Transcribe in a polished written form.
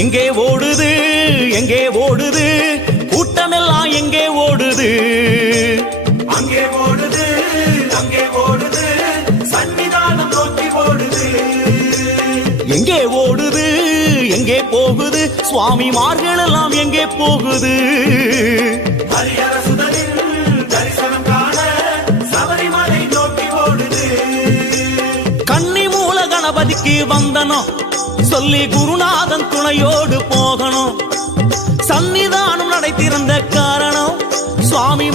எங்கே ஓடுது எங்கே ஓடுது கூட்டமெல்லாம் எங்கே ஓடுது அங்கே ஓடுது அங்கே ஓடுது சன்னிதானம் நோக்கி ஓடுது எங்கே ஓடுது எங்கே போகுது சுவாமிமார்கள் எல்லாம் எங்கே போகுது ஹரிஹர சுதனின் தரிசனம் காண சபரிமலை நோக்கி ஓடுது கன்னி மூல கணபதிக்கு வந்தனம் சொல்லி குருநாதன் துணையோடு போகணும் சன்னிதானம் நடை திறந்த காரணம் சுவாமி